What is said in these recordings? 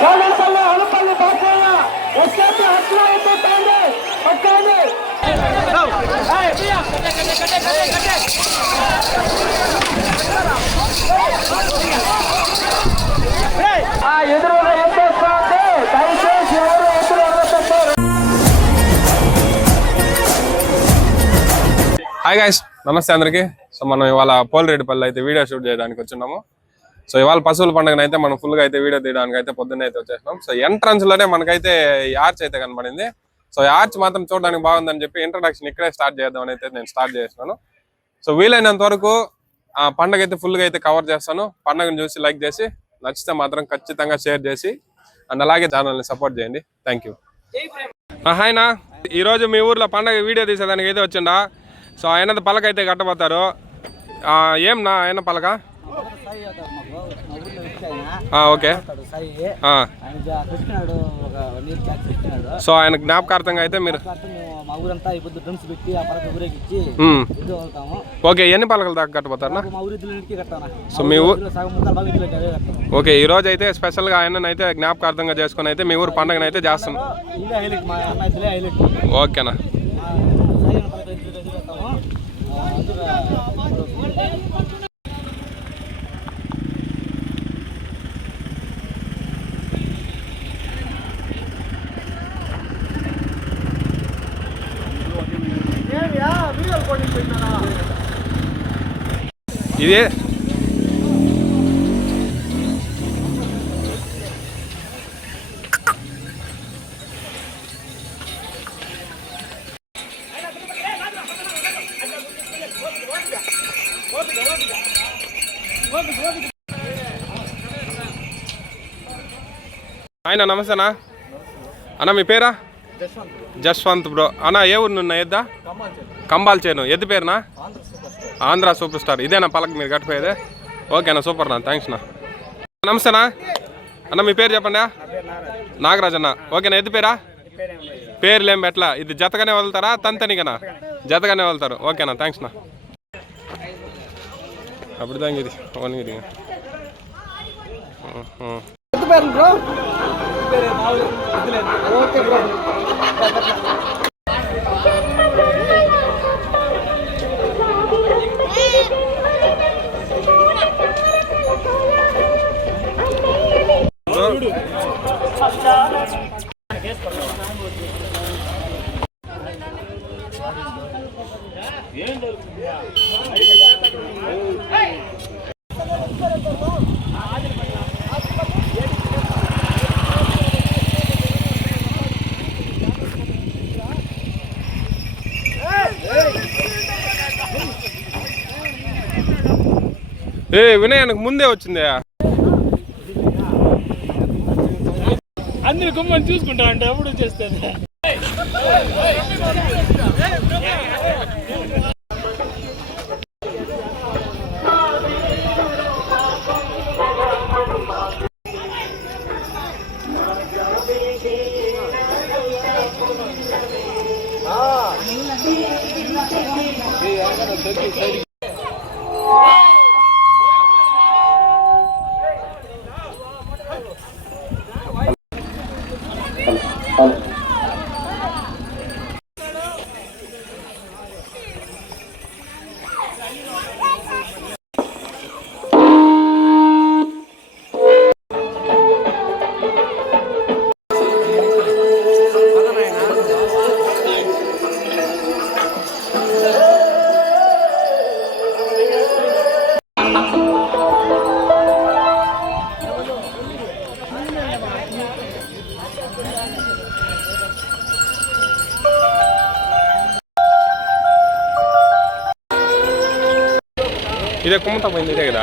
Hi guys, నమస్తే అందరికి. So మనం ఇవాళ పోలిరెడ్డిపల్లి అయితే వీడియో షూట్ చేయడానికి వచ్చున్నాము. సో ఇవాళ పశువుల పండుగను అయితే మనం ఫుల్ గా అయితే వీడియో తీయడానికి అయితే పొద్దున్నే అయితే వచ్చేసినాం. సో ఎంట్రన్స్ లోనే మనకైతే ఈ ఆర్చ్ అయితే కనబడింది. సో ఈ ఆర్చ్ మాత్రం చూడడానికి బాగుందని చెప్పి ఇంట్రడక్షన్ ఇక్కడే స్టార్ట్ చేద్దామని అయితే నేను స్టార్ట్ చేస్తున్నాను. సో వీలైనంత వరకు ఆ పండుగ అయితే ఫుల్ గా అయితే కవర్ చేస్తాను. పండుగను చూసి లైక్ చేసి నచ్చితే మాత్రం ఖచ్చితంగా షేర్ చేసి అండ్ అలాగే ఛానల్ని సపోర్ట్ చేయండి. Thank you. హాయ్ నా, ఈరోజు మీ ఊర్లో పండుగ వీడియో తీసేదానికి అయితే వచ్చిండా. సో ఆయన పలక అయితే కట్టబోతారు. ఏం నా ఆయన పలక? ఓకే. సో ఆయన జ్ఞాపకార్థంగా అయితే మీరు ఓకే, ఎన్ని పలకలు దాకా కట్టబోతారు? సో మీ ఊరు ఓకే, ఈ రోజు అయితే స్పెషల్ గా ఆయన అయితే జ్ఞాపకార్థంగా చేసుకుని అయితే మీ ఊరు పండుగను అయితే చేస్తున్నాం. ఓకేనా. ఇదే ఆయన నమస్తేనా అన్న, మీ పేరా? జస్వంత్ బ్రో. అన్న ఏ ఊరు నున్న ఎద్దా? కంబాల్ చేను. ఎద్దు పేరునా? Andhra super star. ఇదేనా పలక మీరు కట్టిపోయేదే? ఓకేనా, సూపర్ నా, థ్యాంక్స్ నా. నమస్తేనా అన్న, మీ పేరు చెప్పండి. నాగరాజ్ అన్న. ఓకేనా, ఎద్దు పేరా? పేర్లు ఏం ఎట్లా? ఇది జతగానే వదులుతారా తంతనికనా? జతగానే వదులుతారు. ఓకేనా, థ్యాంక్స్ నా. అప్పుడు దానికి ఇది ఇది వినయానికి ముందే వచ్చింది. అందరు గుమ్మని చూసుకుంటా అంటే ఎప్పుడు చేస్తాను. ఇదే కుమ్మతా పోయింది, ఇదే కదా.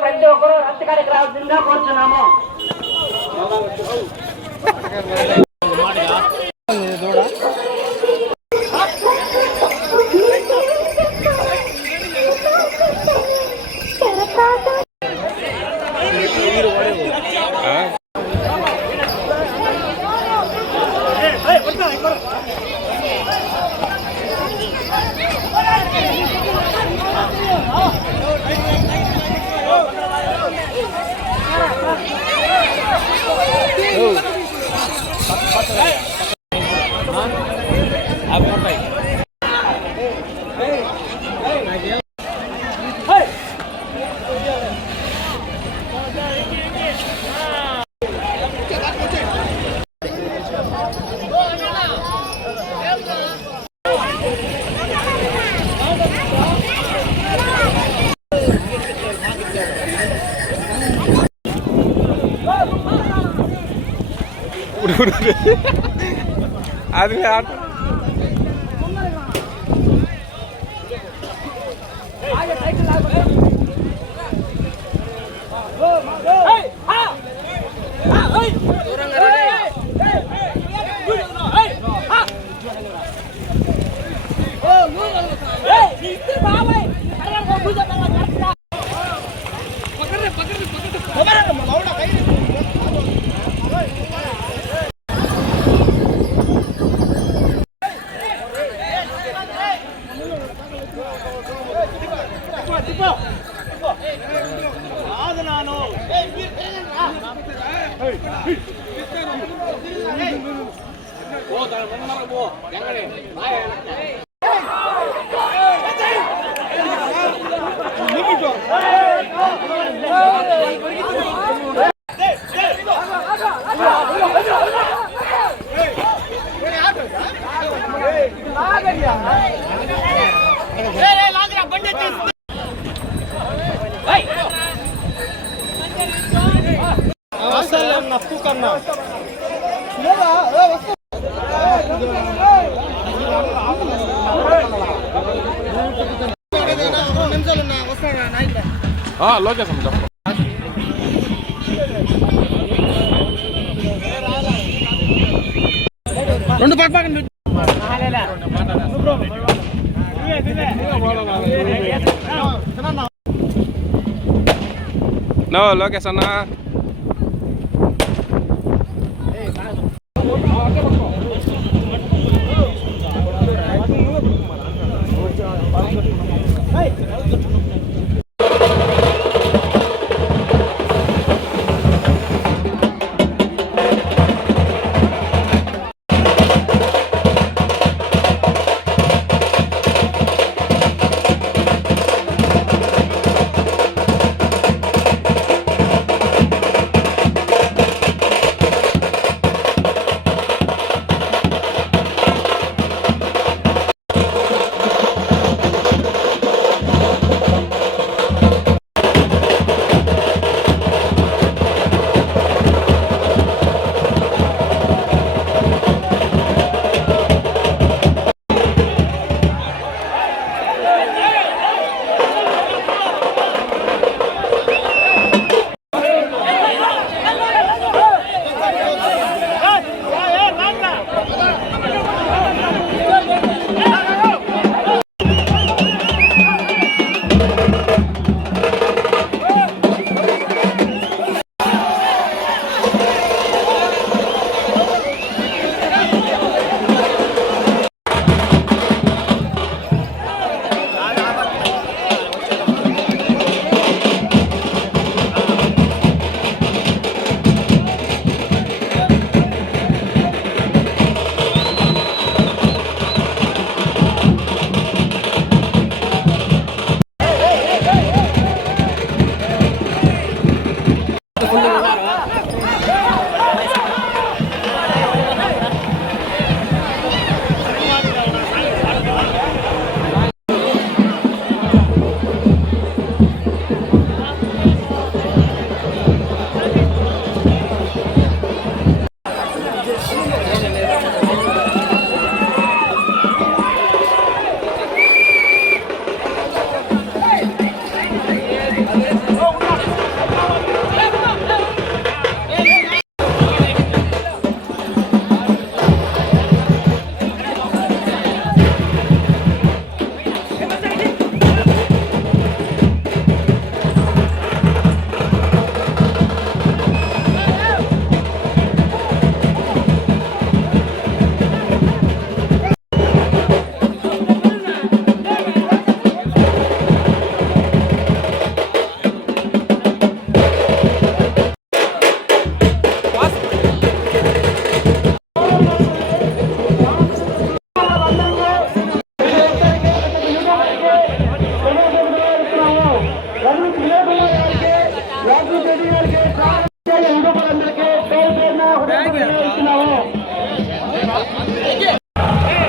ప్రతి ఒక్కరూ రక్త కార్యక్రమాలు కోరుచున్నాము. అది లొకేషన్ చెప్పండి. రెండు పక్కన నో లొకేషన్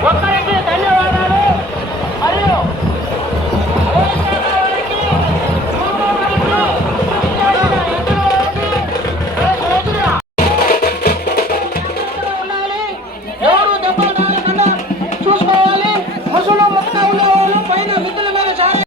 ఒక్కరికి ధన్యవాదాలు. మరియు ఎవరు దెబ్బలు తాగకుండా చూసుకోవాలి. ముసులు ముక్క ఉండేవాళ్ళు పైన మిద్దుల మీద చాలా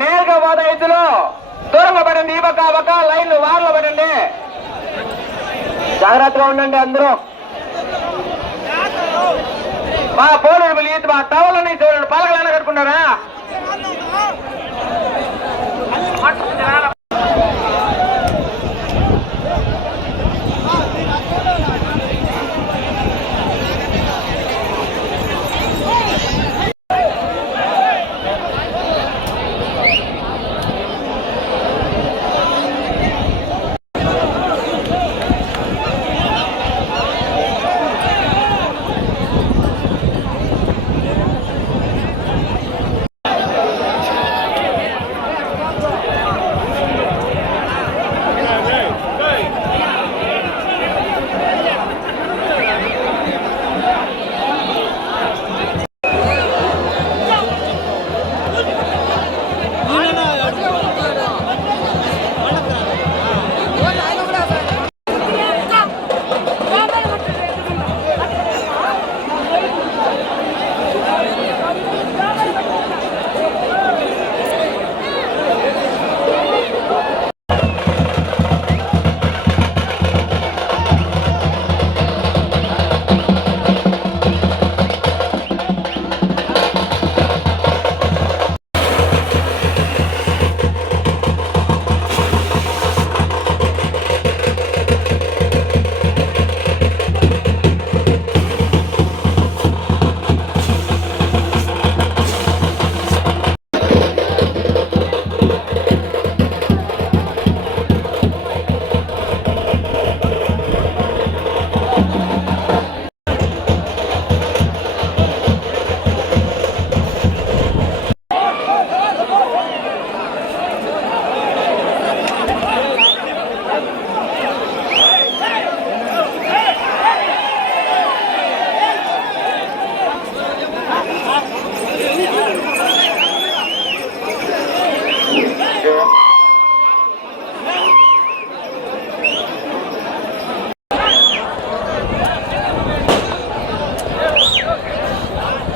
నేరుగా పోతా ఎత్తులు దూరంగా పడండి. ఈ పక్క ఆ పక్క లైన్లు వార్లో పడండి. జాగ్రత్తగా ఉండండి అందరూ. మా పోలీసులు ఈత మా టవల్ చూడండి. పలకలైనా కట్టుకున్నారా?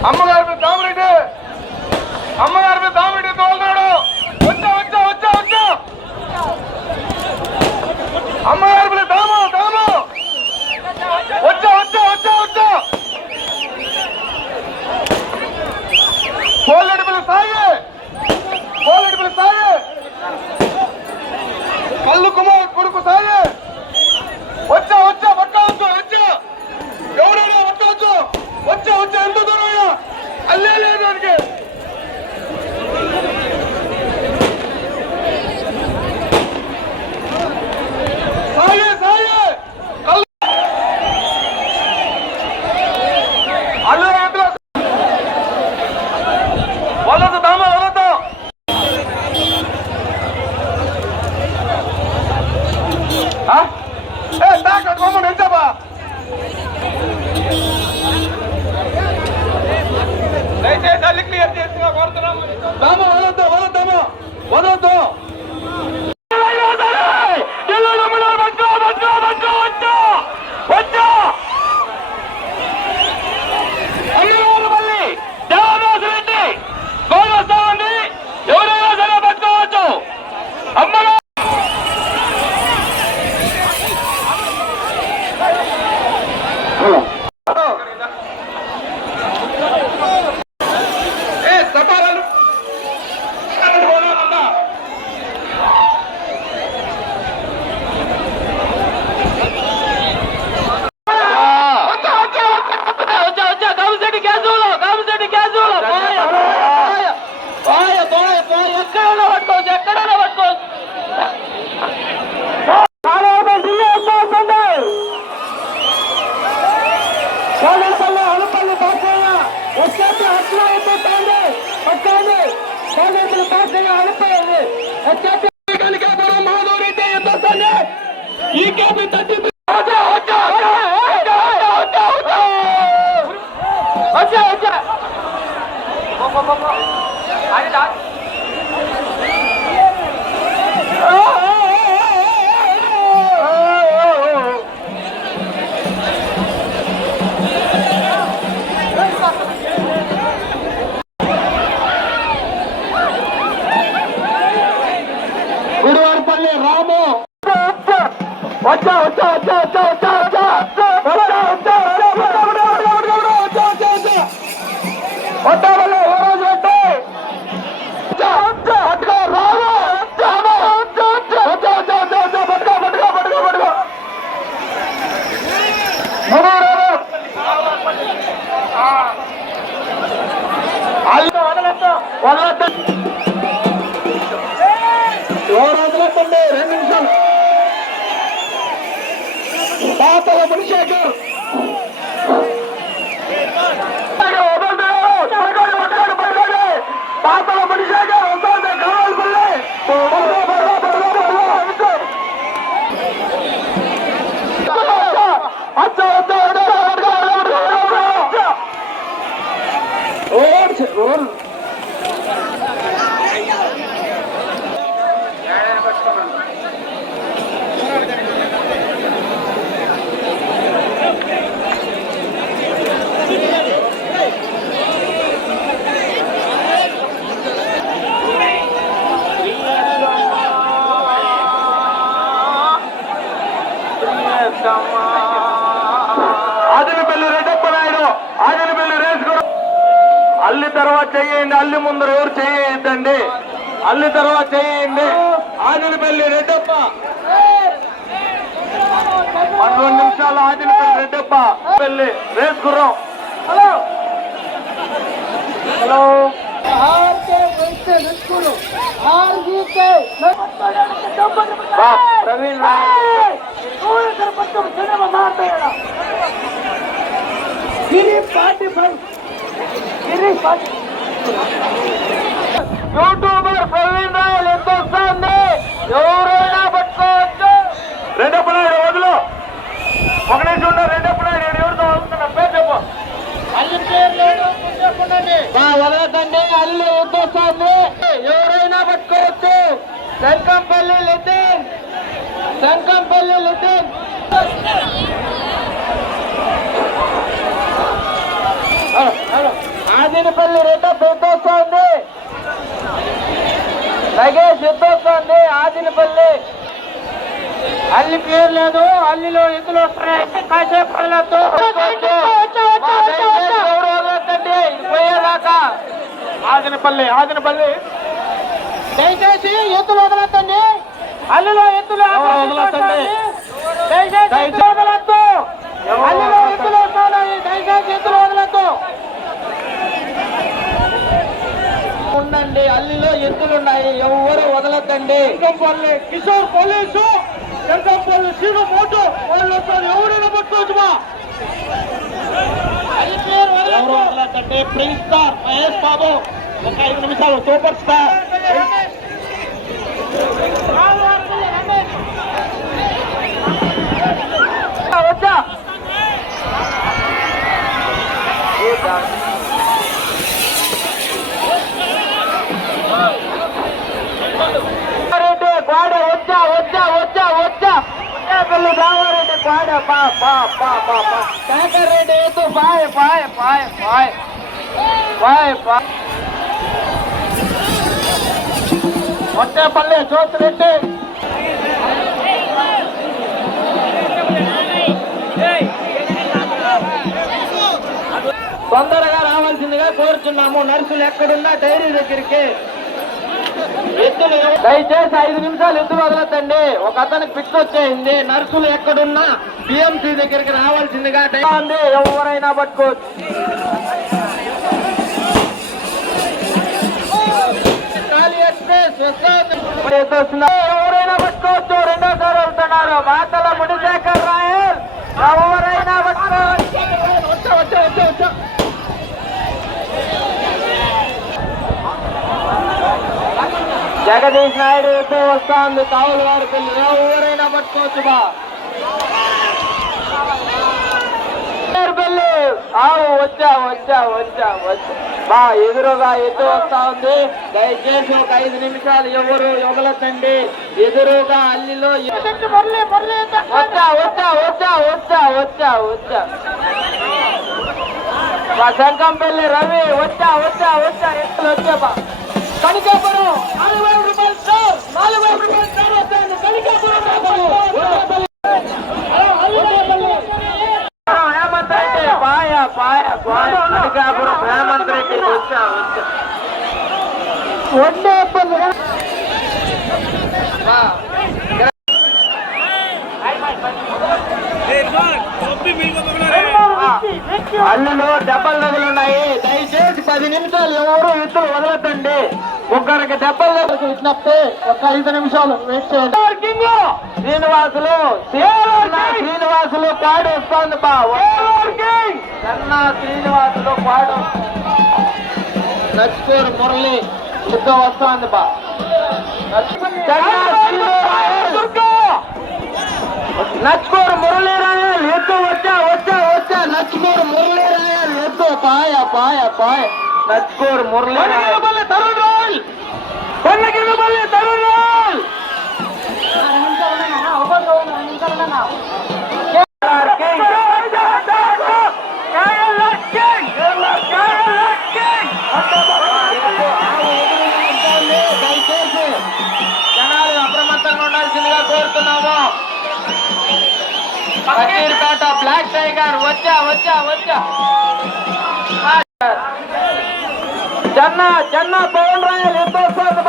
అమ్మగారి మీద దామిరెడ్డి, అమ్మగారి మీద దామిరెడ్డి తోలుతాడు. వచ్చా వచ్చా వచ్చా వచ్చా అమ్మగారి మీద దాము దాము వచ్చా వచ్చా వచ్చా వచ్చా పోలెడి పిల్ల సాయి, పోలెడి పిల్ల సాయి, కల్లు కుమార్ కొడుకు సాయి. వచ్చా వచ్చా పట్టవచ్చు వచ్చా ఎవరైనా పట్టవచ్చు. వచ్చా వచ్చా ఎంత దూరం అల్లే లేదు దానికి. సాయి సాయి అల్లు దయచేసి అల్లి క్లియర్ చేసి కోరుతున్నాము. దామ వదలొద్దు వదలొద్దాము వదలొద్దు. అమ్మవారిపల్లి దేవదాసు రెడ్డి గోల్ వస్తా ఉంది. ఎవరైనా సరే పట్టుకోవచ్చు. అమ్మగారు తపాలను ఎక్కడైనా పట్టుకోవచ్చు. ఎక్కడైనా పట్టుకోవచ్చు. అలపల్లి పాసయ్య వచ్చేసి హక్కులు అయిపోతుంది. పక్కాన్ని కాలేజీలు పాసయ్య అలపల్లి వచ్చేసి మాధవరెడ్డి ఎత్తొస్తుంది. ఈ కేబీ తగ్గి గుడివారిపల్లి రాము వచ్చా వచ్చా వచ్చా వచ్చా వచ్చా వచ్చా వడ్డావల్లి ఓ రోజు పెట్టి పట్టుకో రాము పట్టుకో పట్టుకో పట్టుకో పట్టుకో వదలొద్దు. ఎవరు వదలొద్దండి. 2 నిమిషాలు. పాతల మునిశేఖర్ పాతల మునిశేఖర్ వస్తుంది. కావాల్సింది ఆదినపల్లి రెడ్డప్ప నాయుడు ఆదినపల్లి రేసు అల్లి తర్వాత చెయ్యండి. అల్లి ముందర ఎవరు చెయ్యద్దండి. అల్లి తర్వాత చెయ్యండి. ఆదినపల్లి రెడ్డప్ప 12 నిమిషాలు. ఆదినపల్లి రెడ్డప్ప పెళ్లి రేసు గుర్రం. Hello hello Praveen YouTuber Praveen royal ఎంత వస్తుంది. ఎవరైనా పట్టుకోవచ్చు. రెడ్డప్ప నాయుడు వదులు. ఒక నిమిషం ఉన్న రెడ్డప్ప నాయుడు ఎవరితో వస్తున్నా పేరు చెప్పు. వదలదండి. అల్లి వస్తుంది. ఎవరైనా పట్టుకోవచ్చు. శంకంపల్లి లిటిన్ శంకంపల్లి లిటిన్ ఆదినపల్లి రెడ్డప్ప ఎత్తొస్తుంది. నగేష్ ఎత్తొస్తుంది. ఆదినపల్లి అల్లి పేరు లేదు. అల్లిలో ఎద్దులు వస్తున్నాయి. కాసేపు పడలేదు. పోయేదాకా ఆదినపల్లి ఆదినపల్లి దయచేసి ఎద్దులు వదలొద్దండి. అల్లిలో ఎద్దులు వదలొద్దండి. దయచేసి వదలొద్దు. అల్లిలో ఎద్దులు వస్తున్నాయి. దయచేసి ఎద్దులు వదలొద్దు. ఉండండి. అల్లిలో ఎద్దులున్నాయి. ఎవరు వదలొద్దండి. శంకంపల్లి కిషోర్ పోలీసు శంకంపల్లి సీను మోటో వాళ్ళు వస్తారు. ఎవరైనా పట్టుకోవచ్చుమా. ఎవరు వదలొద్దండి. ప్రిన్స్ స్టార్ మహేష్ బాబు ఒక 5 నిమిషాలు సూపర్ స్టార్ వచ్చా రామారెడ్డి పాడ శేఖర్ రెడ్డి ఎత్తు పాయ్ పాయ్ పాయ్ పాయ్ పాయ్ పాయ్ వచ్చేపల్లి జ్యోతిరెడ్డి తొందరగా రావాల్సిందిగా కోరుచున్నాము. నర్సులు ఎక్కడున్నా డైరీ దగ్గరికి ఎత్తులు దయచేసి 5 నిమిషాలు ఎత్తు వదలొద్దండి. ఒక అతనికి పిక్ వచ్చేసింది. నర్సులు ఎక్కడున్నా బిఎంసీ దగ్గరికి రావాల్సిందిగా ఉంది. ఎవరైనా పట్టుకోవచ్చు. ఎవరైనా పట్టుకోవచ్చు. రెండోసారి వెళ్తున్నారు. మాతల ముడిశేఖర్ రాయల్ ఎవరైనా పట్టుకోవచ్చు. జగదీష్ నాయుడు ఎత్తు వస్తా ఉంది. కావులు వారి పిల్లలు ఎవరైనా పట్టుకోవచ్చు. వచ్చా వచ్చా వచ్చా వచ్చా ఎదురుగా ఎత్తు వస్తా ఉంది. దయచేసి ఒక 5 నిమిషాలు ఎవరు ఎగలతండి. ఎదురుగా అల్లిలో వచ్చా వచ్చా వచ్చా వచ్చా వచ్చా వచ్చా శంకంపల్లి రవి వచ్చా వచ్చా వచ్చా ఎత్తులు వచ్చా. కనికాపురం 4,000 రూపాయలు సార్. 4,000 రూపాయలు సార్ వస్తాను. కనికాపురం హేమంత్ రెడ్డి పాయ పాయ పాయ కనికాపురం హేమంత్ రెడ్డి వచ్చా వచ్చా అల్లులో దెబ్బలు తగులున్నాయి. దయచేసి 10 నిమిషాలు ఎవరు ఎత్తులు వదలొద్దండి. ఒక్కరికి దెబ్బలు తగులు విజ్ఞప్తి. ఒక 5 నిమిషాలు వెయిట్ చేయండి. శ్రీనివాసులు శ్రీనివాసులు పాడు వస్తుంది శ్రీనివాసులు పాడు నచ్చుకోరు మురళి యుద్ధం వస్తుంది నచ్చుకోరు మురళీ రాయల్ ఎత్తు వచ్చా వచ్చా వచ్చా నచ్చుకోరు మురళీ రాయల్ ఎత్తు పాయ పాయ పాయ నచ్చుకోరు మురళీ రాయల్ తరుణ్ రాయల్ కొన్నగిరిపల్లి తరుణ్ రాయల్ దయచేసి జనాలు అప్రమత్తంగా ఉండాల్సిందిగా కోరుతున్నాము. పకీర్పేట బ్లాక్ టైగర్ వచ్చా వచ్చా వచ్చా చెన్న పవన్ రాయల్ ఎత్తు వస్తుంది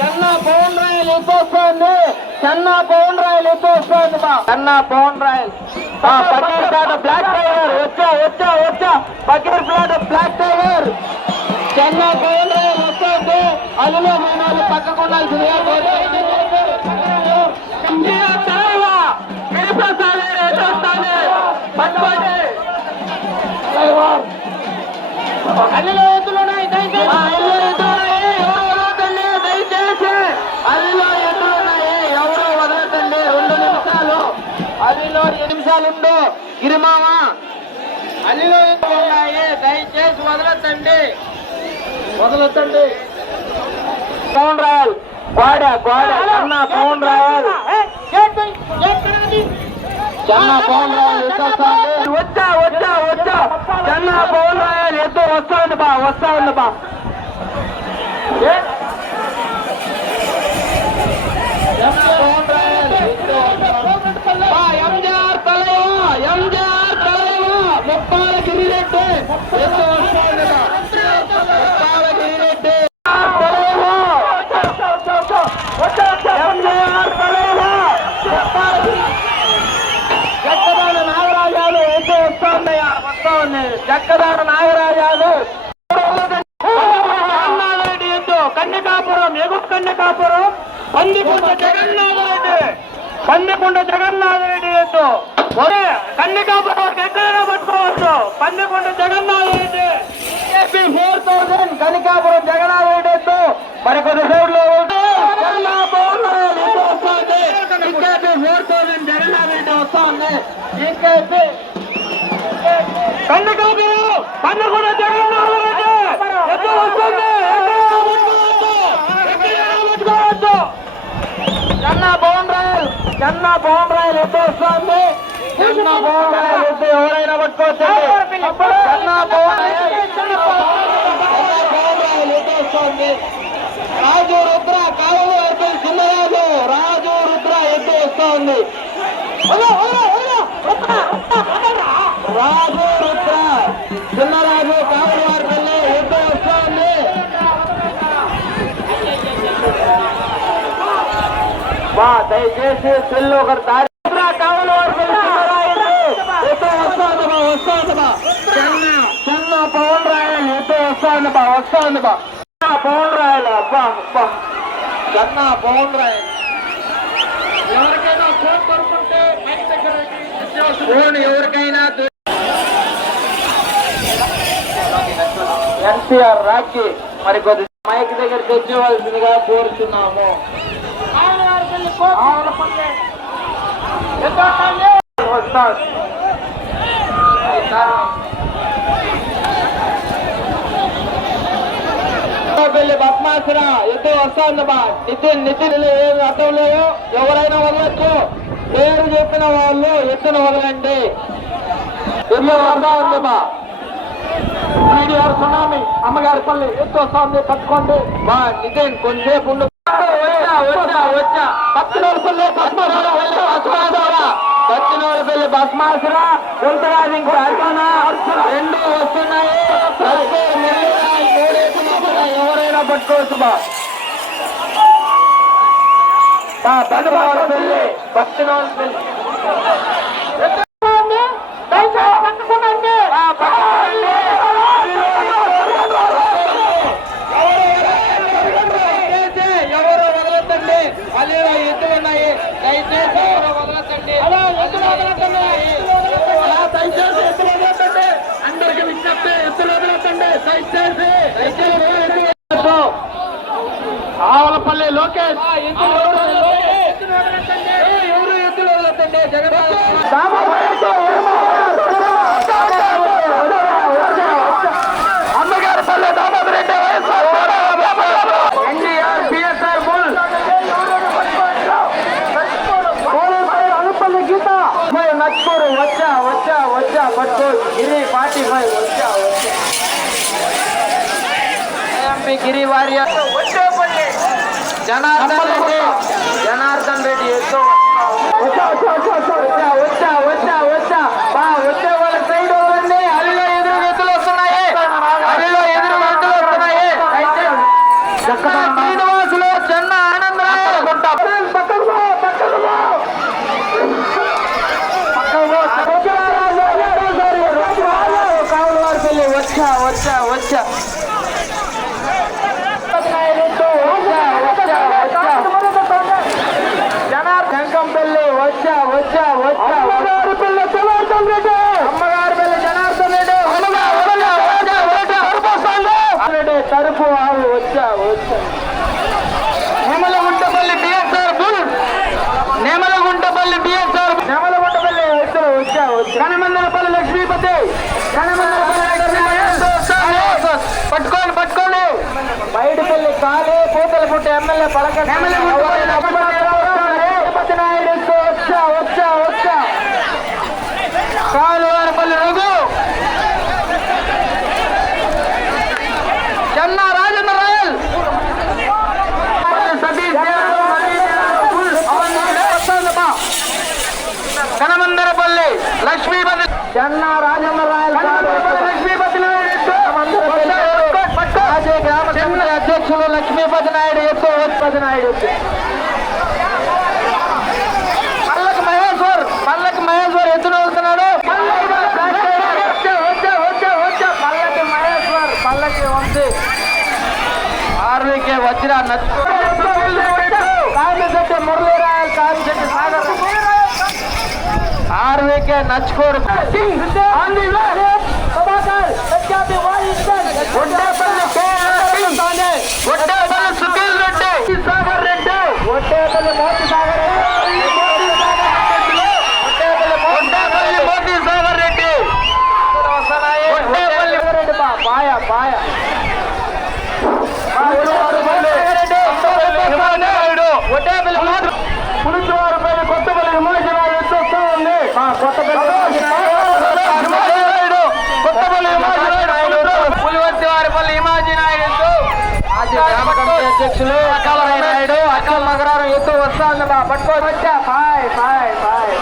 చెన్న పవన్ రాయల్ ఎత్తు వస్తుంది. చెన్న పవన్ రాయల్ ఎత్తు వస్తుంది చెన్న పవన్ రాయల్ పకీర్పేట బ్లాక్ టైగర్ వచ్చా వచ్చా వచ్చా పకీర్పేట బ్లాక్ టైగర్ చెన్న పవన్ రాయల్ వస్తుంది. అదిలో మేము పక్కకు ఉండాల్సిందిగా అల్లిలో ఎత్తులున్నాయి. దయచేసి అల్లిలో ఎత్తులున్నాయి. ఎవరు వదలతండి. 2 నిమిషాలు అల్లిలో 2 నిమిషాలుండు. గిరిమామ అల్లిలో ఎత్తులు ఉన్నాయి. దయచేసి వదలతండి వదలతండి. పవన్ రాయల్ గోడ గోడ చెన్న పవన్ రాయల్ చెన్న పవన్ రాయల్ ఎత్తు వస్తుంది. వచ్చా వచ్చా వచ్చా చెన్న పవన్ రాయల్ ఎత్తు వస్తా ఉంది వస్తా ఉంది ఎంజీఆర్ తలైవా ఎంజీఆర్ తలైవా ముప్పాల గిరిరెడ్డి ఎత్తు వస్తా ఉంది ముప్పాల గిరిరెడ్డి ఎంజీఆర్ తలైవా జక్కదాన నాగరాజాలు ఎత్తు వస్తా ఉన్నాయా వస్తా ఉన్నాయి. జక్కదాన నాగరాజాలు జగన్నాథరెడ్డి ఎత్తు కన్యకాపురం ఎగువ కన్యకాపురం పందికొండ జగన్నాథరెడ్డి పందికొండ జగన్నాథరెడ్డి ఎత్తు కన్యకాపురం ఎక్కడైనా పట్టుకోవచ్చు. పందికొండ జగన్నాథరెడ్డి 4000 కన్యకాపురం జగన్నాథరెడ్డి ఎత్తు మరికొద్ది సైడ్లో 4000 జగన్నాథరెడ్డి వస్తా ఉంది. ఇంకైతే కన్యకాపురం పందికొండ జగన్నాథరెడ్డి ఎత్తు వస్తుంది. చెన్న పవన్ రాయల్ చెన్న చెన్నా పవన్ రాయలు ఎత్తు వస్తుంది. చెన్నా పవన్ రాయలు ఎత్తు ఎవరైనా పట్టుకోవచ్చు. చెన్నా పవన్ రాయలు ఎత్తు వస్తుంది. రాజు రుద్ర కావులు ఎత్తు చిన్నరాజు రాజు రుద్ర ఎత్తు వస్తుంది. రాజు రుద్ర చిన్నరాజు కావులు వారి ఎత్తు వస్తుంది. దయచేసి పిల్లలు ఒకరు దారి కావులు చిన్న పవన్ రాయాలి ఎత్తు వస్తుంది పవన్ రాయాలి అబ్బా అబ్బా చిన్న పవన్ రాయాలి. ఎవరికైనా ఫోన్ దొరుకుంటే ఫోన్ ఎవరికైనా ఎన్టీఆర్ రాకి మరి కొద్ది మైక్ దగ్గర తెచ్చేవాల్సిందిగా కోరుతున్నాము. బద్మాసురా ఎత్తు వస్తుంది బా. నితిన్ ఏమి అర్థం లేదు. ఎవరైనా వదలొచ్చు. పేరు చెప్పిన వాళ్ళు ఎత్తును వదలండి. ఇల్లు వరదా ఉంది బా. మీడియా సునామీ అమ్మగారి పల్లి ఎత్తు వస్తుంది పట్టుకోండి బా. నితిన్ కొంచెంసేపు ఉండు. వచ్చా పచ్చినోళ్ళపల్లి బస్మాసురా గుంటరాజు ఇంకో అర్జున రెండు వస్తున్నాయి. ఎవరైనా పట్టుకోవచ్చు బా. పచ్చినోళ్ళపల్లి పచ్చినోళ్ళపల్లి ఎవరు వదలొద్దండి. అలా ఎద్దులు ఉన్నాయి. దయచేసి ఎవరు వదలొద్దండి. దయచేసి ఎత్తులు వదలొద్దండి. అందరికి విజ్ఞప్తి ఎత్తులు వదలొద్దండి. దయచేసి ఆవలపల్లి లోకేష్ ఎవరు ఎత్తులు వదలొద్దండి. జగన్ అమ్మగారి పల్లె దామోదర్ రెడ్డి ఎన్టీఆర్ బిఎస్ఆర్ బుల్ అనుపల్లి గీత నచ్చుకోరు. వచ్చా పట్టుకో గిరి 45 వచ్చా గిరి వారియర్ జనార్దన్ రెడ్డి ఎత్తు వచ్చే వాళ్ళ సైడ్ వదండి. అల్లిలో ఎదురు ఎత్తులు వస్తున్నాయి. శ్రీనివాసులు చెన్న ఆనందరావు కావులు వారి పెళ్లి వచ్చా జనార్దన్ వచ్చా అమ్మగారి పిల్ల జనార్దన్ రెడ్డి తరపు వచ్చా నేమలగుంటపల్లి బిఎస్ఆర్ బుల్ నేమలగుంటపల్లి వచ్చా కనమందరపల్లి లక్ష్మీపతి పట్టుకోండి బయటపల్లి కాలే పూతల పుట్ట ఎమ్మెల్యే పలకండి. నాయుడు వచ్చా కాలువారిపల్లి రఘు చెన్నా రాజేంద్ర రాయల్ సతీష్ కనమందరపల్లి లక్ష్మీపతి చెన్నా రాజేంద్ర రాయల్ లక్ష్మీపతి గ్రామ సమితి అధ్యక్షులు లక్ష్మీపతి నాయుడు ఎత్తు నాయుడు పల్లకి మహేశ్వర్ ఎత్తున వెళ్తున్నాడు. పల్లకి వంశీ ఆర్వీకే వజ్ర కామిశెట్టి మురళీరాయల్ కామిశెట్టి సాగర్ ఆర్వీకే నచ్చుకోరు ఒట్టేపల్లి సుధీర్ రెడ్డి సాగర్ రెడ్డి ఒట్టేపల్లి మోతి సాగర్ మోతి సాగర్ రెడ్డి ఒట్టేపల్లి రెడ్డి పాయ ఒట్టేపల్లి పులిచివారిపల్లి కొత్తపల్లి మాజీ గ్రామ కమిటీ అధ్యక్షులు అక్కల నాయుడు అక్కల నగరారం ఎత్తు వస్తాను పట్టుకొని వచ్చా పాయ్ పాయ్ పాయ్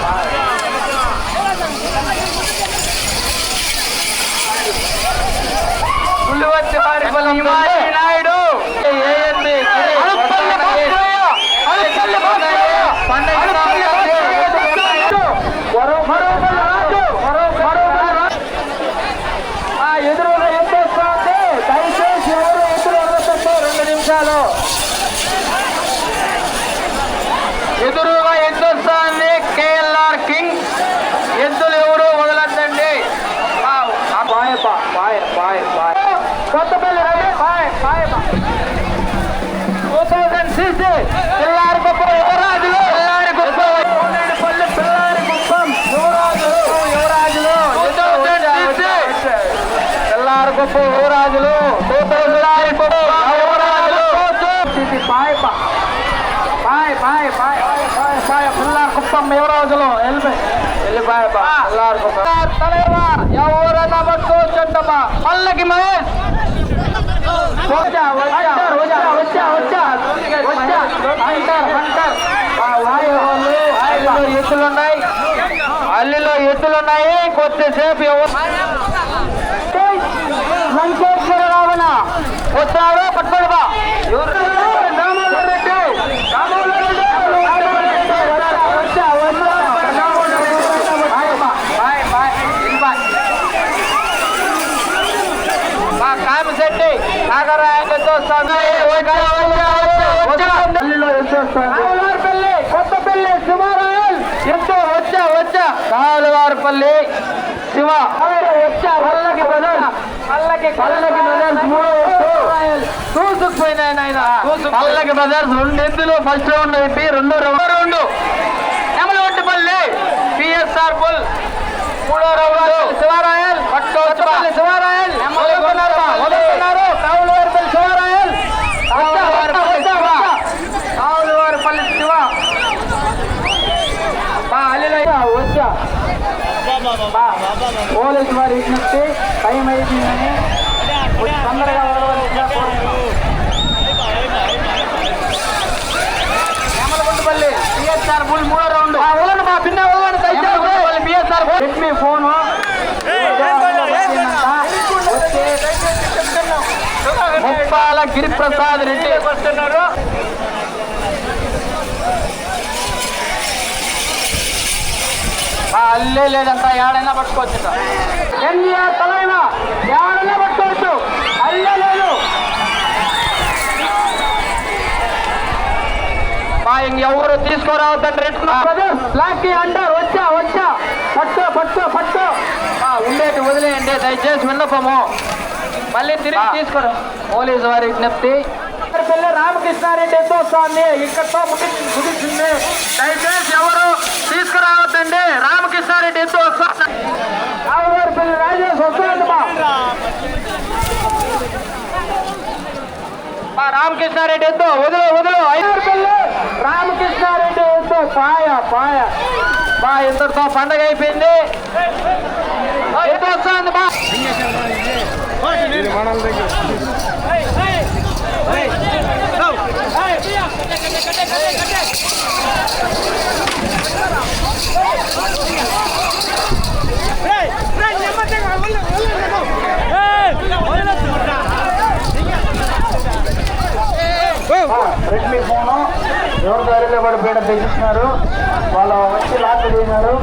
పులివచ్చి వారిపల్లి నాయుడు ఏఎన్బి ఎదురుగా ఎంత వస్తుంది దయచేసి ఎవరు ఎదురు వస్తుందో 2 నిమిషాలు ఎదురుగా ఎంత వస్తుంది కేఎల్ఆర్ కింగ్ ఎద్దులు ఎవరు వదలద్దండి కొత్తపల్లి రవి బాయ్ బాయ్ 2000 పిల్లారి గొప్ప యువరాజులు పిల్లారి గొప్ప పిల్లారి గొప్పం యువరాజులు పిల్లారి గొప్ప యువరాజులు పిల్లారి గొప్ప యువరాజులు bye bye bye bye bye పిల్లారి గొప్పం యువరాజులు వెళ్ళిపోయి పిల్లారి గొప్ప తలేవా ఎవరైనా పట్టుకోవచ్చంటమ్మా పల్లకి మహేష్ ఎత్తులున్నాయి అల్లిలో ఎత్తులున్నాయి కొద్దిసేపు లంకేశ్వర రావణ వచ్చాడు పట్టుకోడుబా కామిశెట్టి నాగరాయణతో కొత్తపల్లి శివరాయల్ ఎంతో వచ్చా కాలువారిపల్లి శివ వచ్చా పల్లకి చూసుకుపోయినాయన ఆయన పల్లకి బ్రదర్స్ 2 ఎద్దులు ఫస్ట్ రౌండ్ అయిపోయి 2వ రౌండ్ నెమలొట్టిపల్లి పిఎస్ఆర్ పుల్ 3వ రౌండ్ శివరాయల్ పట్టుకోవచ్చు శివరాయల్ వదులుతున్నారు కావులవారిపల్లి శివరాయల్ కావులవారిపల్లి శివ వచ్చా పోలీసు వారి విజ్ఞప్తి టైం అయిపోయిందని తొందరగా నెమలగుంటపల్లి పిఎస్ఆర్ ఫుల్ 3వ రౌండ్ వదలండి మా పిన్న వదలండి పిఎస్ఆర్ మీ ఫోను ముప్పాల గిరిప్రసాద్ రెడ్డి వస్తున్నారు అల్లే లేదంట ఏడైనా పట్టుకోవచ్చు తలైనా ఏడైనా పట్టుకోవచ్చు అల్లే లేదు ఎవరు తీసుకోరావద్దండి బ్లాక్ అంటారు వచ్చా పట్టు ఉండేటి వదిలేయండి దయచేసి విన్నపము మళ్ళీ తిరిగి తీసుకోరు పోలీసు వారి విజ్ఞప్తి పెళ్లి రామకృష్ణారెడ్డి ఎంతో వస్తుంది ఇక్కడతో ముగిసింది దయచేసి ఎవరు తీసుకురావద్దండి రామకృష్ణారెడ్డి ఎంతో వస్తుంది పెళ్లి రాజేష్ వస్తుంది రామకృష్ణారెడ్డి ఎంతో వదులు 5 పెళ్లి రామకృష్ణారెడ్డి ఎంతో పాయ ఇంతటితో పండగ అయిపోయింది ఎంతో వస్తుంది రెడ్మీ ఫోను ఎవరి దారిలో పడిపోయిన తెచ్చిస్తున్నారు వాళ్ళు వచ్చి లాక్ చేసినారు